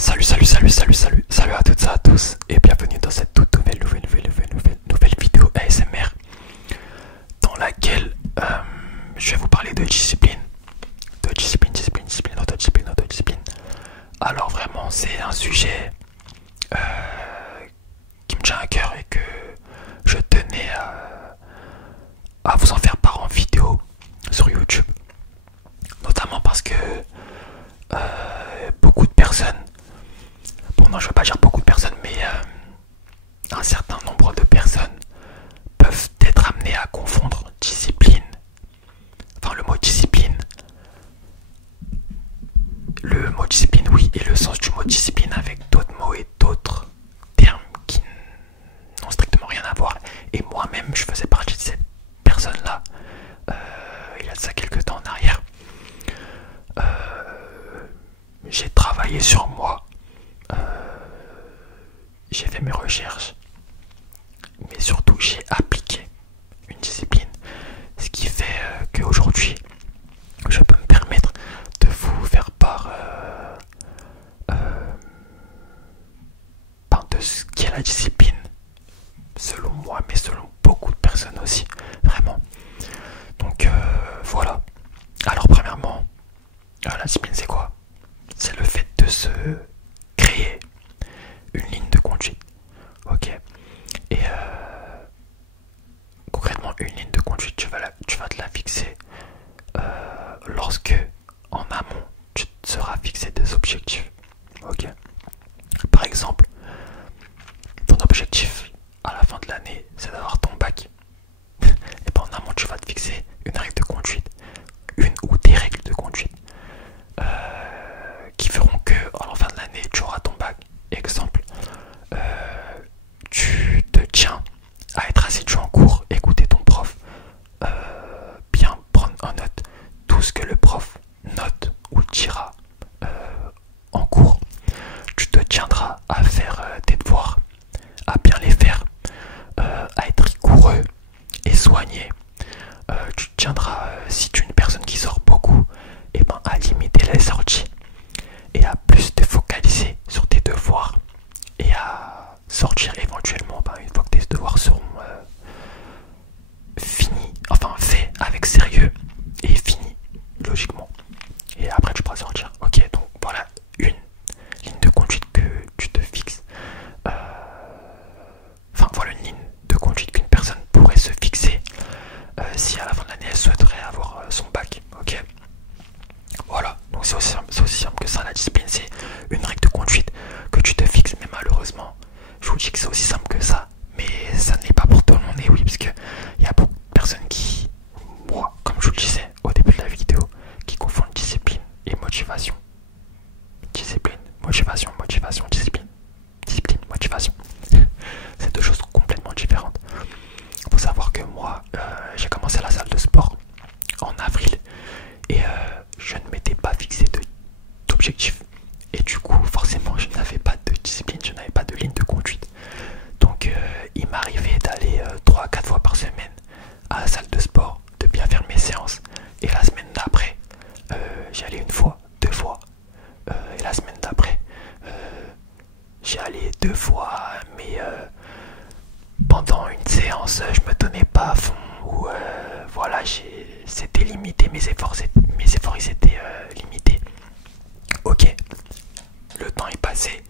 Salut à toutes et à tous et bienvenue dans cette toute nouvelle vidéo ASMR dans laquelle je vais vous parler de discipline. Discipline. Alors vraiment c'est un sujet qui me tient à cœur et que je tenais à vous en faire part en vidéo sur YouTube. Notamment parce que beaucoup de personnes, bon non je veux pas dire beaucoup de personnes, mais un certain nombre de personnes peuvent être amenées à confondre discipline, enfin le mot discipline oui, et le sens du mot discipline avec d'autres mots et d'autres termes qui n'ont strictement rien à voir. Et moi-même je faisais partie de cette personne là il y a de ça quelques temps en arrière. J'ai travaillé sur moi, j'ai fait mes recherches, mais surtout j'ai appliqué une discipline, ce qui fait qu'aujourd'hui je peux me permettre de vous faire part de ce qu'est la discipline, selon moi, mais selon beaucoup de personnes aussi, vraiment. Donc voilà. Alors premièrement, la discipline c'est quoi? C'est le fait de se créer une ligne de conduite, ok? Et concrètement, une ligne de conduite, tu vas te la fixer lorsque, en amont, tu te seras fixé des objectifs, ok? Par exemple, ton objectif à la fin de l'année, c'est d'avoir ton bac. Et bien en amont, tu vas te fixer une règle de conduite, une ou des règles de conduite qui feront que à la fin de l'année tu auras ton bac. Exemple, tu te tiens à être assidu en cours, écouter ton prof, bien prendre en note tout ce que le prof note ou dira en cours. Tu te tiendras à faire tes devoirs, à bien les faire, à être rigoureux et soigné. Tu te tiendras, si tu es une personne qui sort beaucoup, et ben à limiter les sorties et à plus te focaliser sur tes devoirs et à sortir éventuellement une fois que tes devoirs seront finis, enfin faits avec sérieux et finis logiquement, et après tu pourras sortir. Ok, donc voilà une ligne de conduite que tu te fixes, enfin voilà une ligne de conduite qu'une personne pourrait se fixer si à la fin de l'année elle souhaiterait avoir son bac, ok? Voilà, donc c'est aussi simple que ça. La discipline c'est une règle de conduite que tu te fixes, mais malheureusement je vous dis que c'est aussi simple que ça, mais ça n'est pas pour tout le monde. Et oui, parce que il y a beaucoup de personnes qui, moi comme je vous le disais au début de la vidéo, qui confondent discipline et motivation. Discipline, motivation, c'est deux choses complètement différentes. Il faut savoir que moi j'ai commencé la salle de sport en avril et je ne m'étais pas fixé d'objectif, et du coup forcément je n'avais pas de discipline, je n'avais pas de ligne de conduite. Donc il m'arrivait d'aller 3-4 fois par semaine à la salle de sport, de bien faire mes séances, et la semaine d'après j'y allais une fois, deux fois, et la semaine d'après j'y allais deux fois, mais pendant une séance je me donnais pas à fond, ou voilà, c'était limité, mes efforts ils étaient limités. Ok, le temps est passé,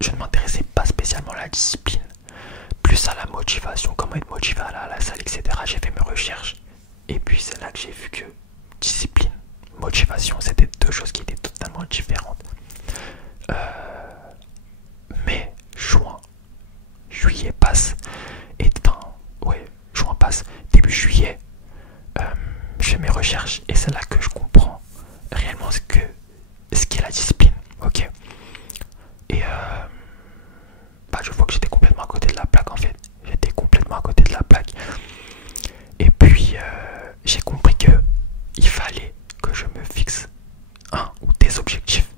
je ne m'intéressais pas spécialement à la discipline, plus à la motivation, comment être motivé à la salle, etc. J'ai fait mes recherches et puis c'est là que j'ai vu que discipline, motivation, c'était deux choses qui étaient totalement différentes. Mais juillet passe, et juin passe, début juillet, je fais mes recherches et c'est là que je comprends réellement ce qu'est la discipline, ok? Et je vois que j'étais complètement à côté de la plaque, en fait. J'étais complètement à côté de la plaque. Et puis j'ai compris que il fallait que je me fixe un ou des objectifs,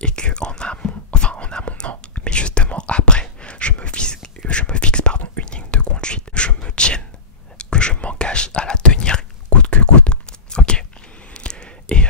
et que en amont non, mais justement après je me fixe une ligne de conduite, je me tienne, que je m'engage à la tenir coûte que coûte, ok? Et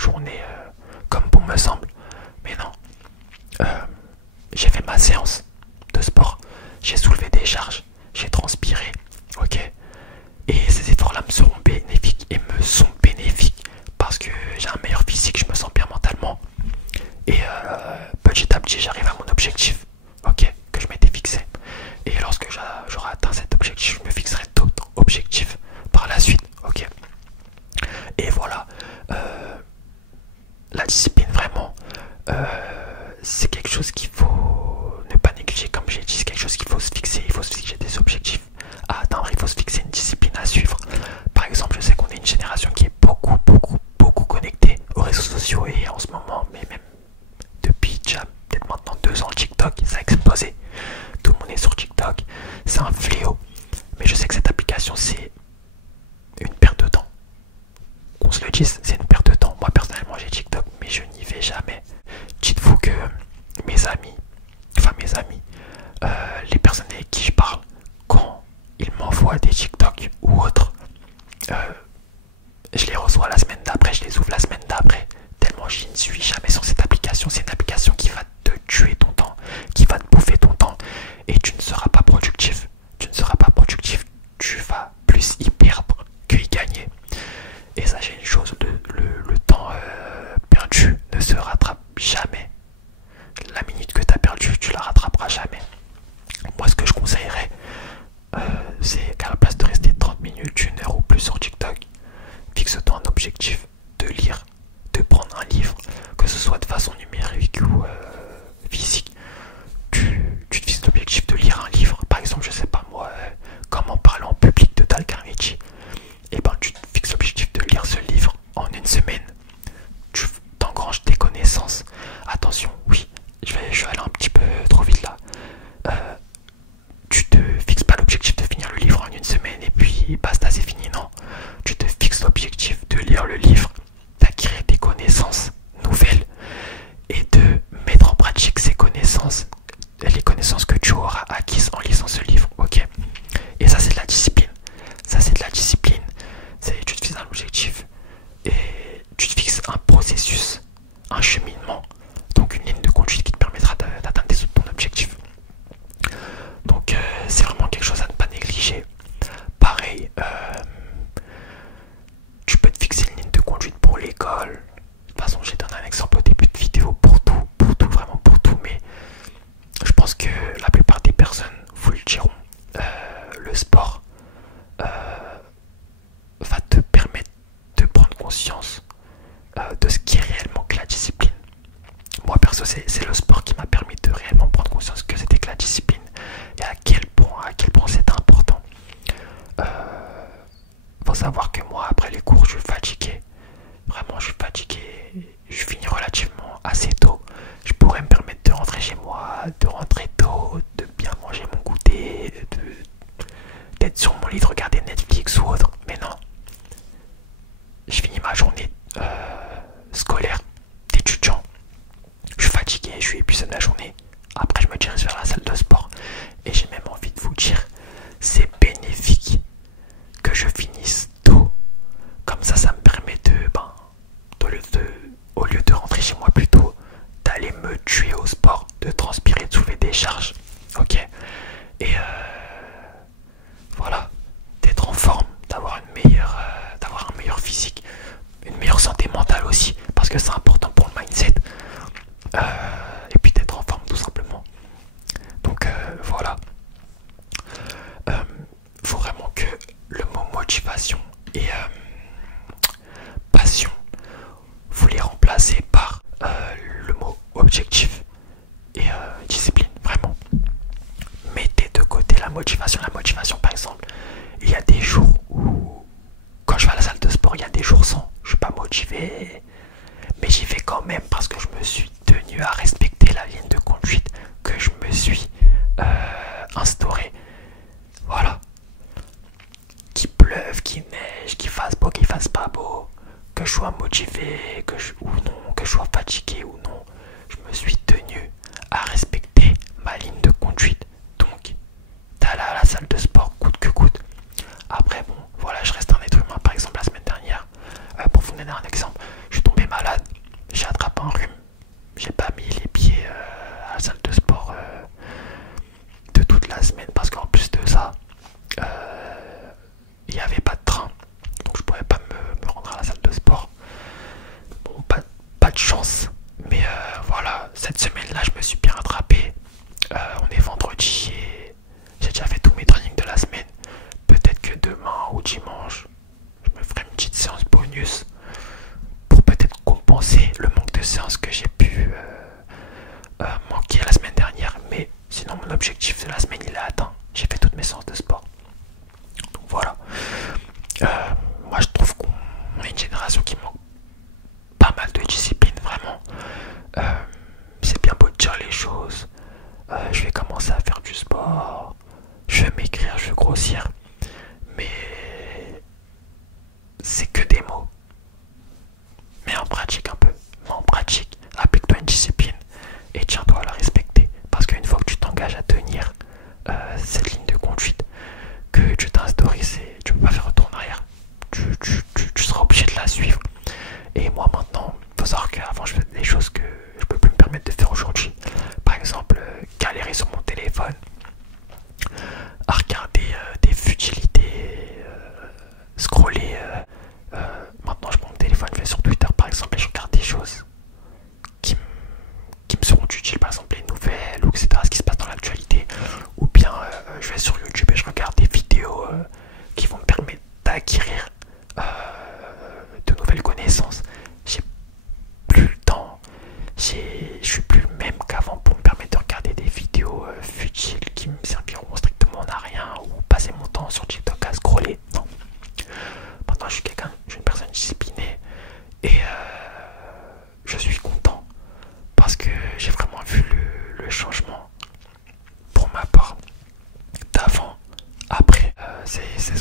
journée comme bon me semble. Mais non, j'ai fait ma séance de sport, j'ai soulevé des charges, j'ai transpiré, ok. Et ces efforts-là me seront bénéfiques et me sont bénéfiques parce que j'ai un meilleur physique, je me sens bien mentalement. Et petit à petit, j'arrive à mon objectif, ok, que je m'étais fixé. Et lorsque j'aurai atteint cet objectif, je me fixerai d'autres objectifs par la suite, ok. Et voilà, la discipline vraiment, c'est quelque chose qu'il faut ne pas négliger, comme j'ai dit, c'est quelque chose qu'il faut se fixer, il faut se fixer des objectifs à atteindre, il faut se fixer une discipline à suivre. Par exemple, je sais qu'on est une génération qui est beaucoup connectée aux réseaux sociaux et en ce moment, mais même depuis déjà peut-être maintenant 2 ans, TikTok, ça a explosé. Tout le monde est sur TikTok, c'est un fléau. Mais je sais que cette application, c'est une perte de temps. Qu'on se le dise, c'est une perte de temps. Moi personnellement, j'ai TikTok, mais je n'y vais jamais. Dites-vous que mes amis, les personnes avec qui je parle, quand ils m'envoient des TikTok ou autres, je les reçois la semaine d'après, je les ouvre la semaine d'après. Tellement je ne suis jamais sur cette application. C'est une application qui va te tuer ton temps, qui va te bouffer ton temps, et tu ne seras pas productif. Tu ne seras pas productif, tu vas plus y perdre que y gagner. Et sachez une chose, le temps perdu ne se rattrape jamais. La minute que tu as perdu, tu la rattraperas jamais. Moi, ce que je conseillerais, c'est qu'à la place de rester 30 minutes, 1 heure ou plus sur TikTok, fixe-toi un objectif de lire, de prendre un livre, que ce soit de façon numérique ou physique. Tu te fixes l'objectif de lire un livre, par exemple, je sais pas moi, comment parler en public de Dale Carnegie. Et ben tu te fixes l'objectif de lire ce livre en 1 semaine. Tu t'engranges des connaissances. Attention, oui, je vais aller un petit peu trop vite là. Tu te fixes pas l'objectif de finir le livre en 1 semaine et puis basta, c'est fini, non. Tu te fixes l'objectif de lire le livre, d'acquérir des connaissances nouvelles et de mettre en pratique ces connaissances, les connaissances que tu auras acquises en lisant ce livre, ok. Et ça, c'est de la discipline. Ça, c'est de la discipline. Tu te fixes un objectif et tu te fixes un processus, un cheminement, donc une ligne de conduite qui te permettra d'atteindre ton objectif. Donc c'est vraiment quelque chose à ne pas négliger. Pareil, tu peux te fixer une ligne de conduite pour l'école. De toute façon, j'ai donné un exemple au début de vidéo pour tout, vraiment pour tout. Mais je pense que la plupart des personnes vous le diront. Le sport va te permettre de prendre conscience de ce qui est réellement que la discipline. Moi perso, c'est le sport qui m'a permis de réellement prendre conscience que c'était que la discipline et à quel point c'était important. Faut savoir que moi, après les cours, je suis fatigué. Vraiment, je suis fatigué. Je finis relativement assez tôt. Je pourrais me permettre de rentrer chez moi, de rentrer tôt, de bien manger mon goûter, d'être sur mon lit, de regarder Netflix ou autre. Mais non. Je finis ma journée scolaire d'étudiant. Je suis fatigué, je suis épuisé de la journée. Après, je me dirige vers la salle de sport. Et j'ai même envie de vous dire, c'est bénéfique que je finisse tôt. Comme ça me permet au lieu de rentrer chez moi plus tôt, d'aller me tuer au sport, de transpirer, de soulever des charges. Ok. Et voilà, d'être en forme, d'avoir un meilleur physique, une meilleure santé mentale aussi, parce que c'est important pour le mindset. Et puis d'être en forme tout simplement. Donc voilà. Faut vraiment que le mot motivation et passion, vous les remplacez par le mot objectif et discipline. Vraiment, mettez de côté la motivation. La motivation, par exemple, il y a des jours où, quand je vais à la salle de sport, il y a des jours sans, je suis pas motivé, mais j'y vais quand même parce que je me suis tenu à respecter la ligne de conduite que je me suis instaurée. Voilà. Qu'il pleuve, qu'il neige, qu'il fasse beau, qu'il fasse pas beau, que je sois motivé ou non, que je sois fatigué ou non, je me suis tenu à respecter ma ligne de conduite. Donc, d'aller à la salle de sport coûte que coûte. Après, bon, voilà, je reste un être humain. Par exemple, la semaine dernière, pour vous donner un exemple, je suis tombé malade. compenser le manque de séances que j'ai pu manquer la semaine dernière. Mais sinon, mon objectif de la semaine, il est atteint. J'ai fait toutes mes séances de sport. Donc voilà. Moi, je trouve qu'on est une génération qui manque pas mal de discipline, vraiment. C'est bien beau de dire les choses. Je vais commencer à faire du sport. Je vais maigrir, je vais grossir. Mais c'est que des mots. Mais en pratique un peu. En pratique, applique-toi une discipline et tiens-toi à la respecter. Parce qu'une fois que tu t'engages à tenir cette ligne de conduite que tu t'as instaurée, tu peux pas faire retour en arrière. Tu seras obligé de la suivre. Et moi maintenant, il faut savoir qu'avant je faisais des choses que je peux plus me permettre de faire aujourd'hui. Par exemple, galérer sur mon téléphone, à regarder des futilités, scroller. Maintenant je prends mon téléphone, je vais sur Twitter par exemple et je regarde des choses qui me seront utiles, par exemple les nouvelles ou etc. Ce qui se passe dans l'actualité. Ou bien je vais sur YouTube et je regarde des vidéos qui vont me permettre d'acquérir de nouvelles connaissances. J'ai plus le temps, je suis plus le même qu'avant pour me permettre de regarder des vidéos futiles qui me serviront strictement à rien ou passer mon temps sur TikTok à scroller. Non. Maintenant je suis une personne disciplinée et je suis content parce que j'ai vraiment vu le changement pour ma part d'avant après. C'est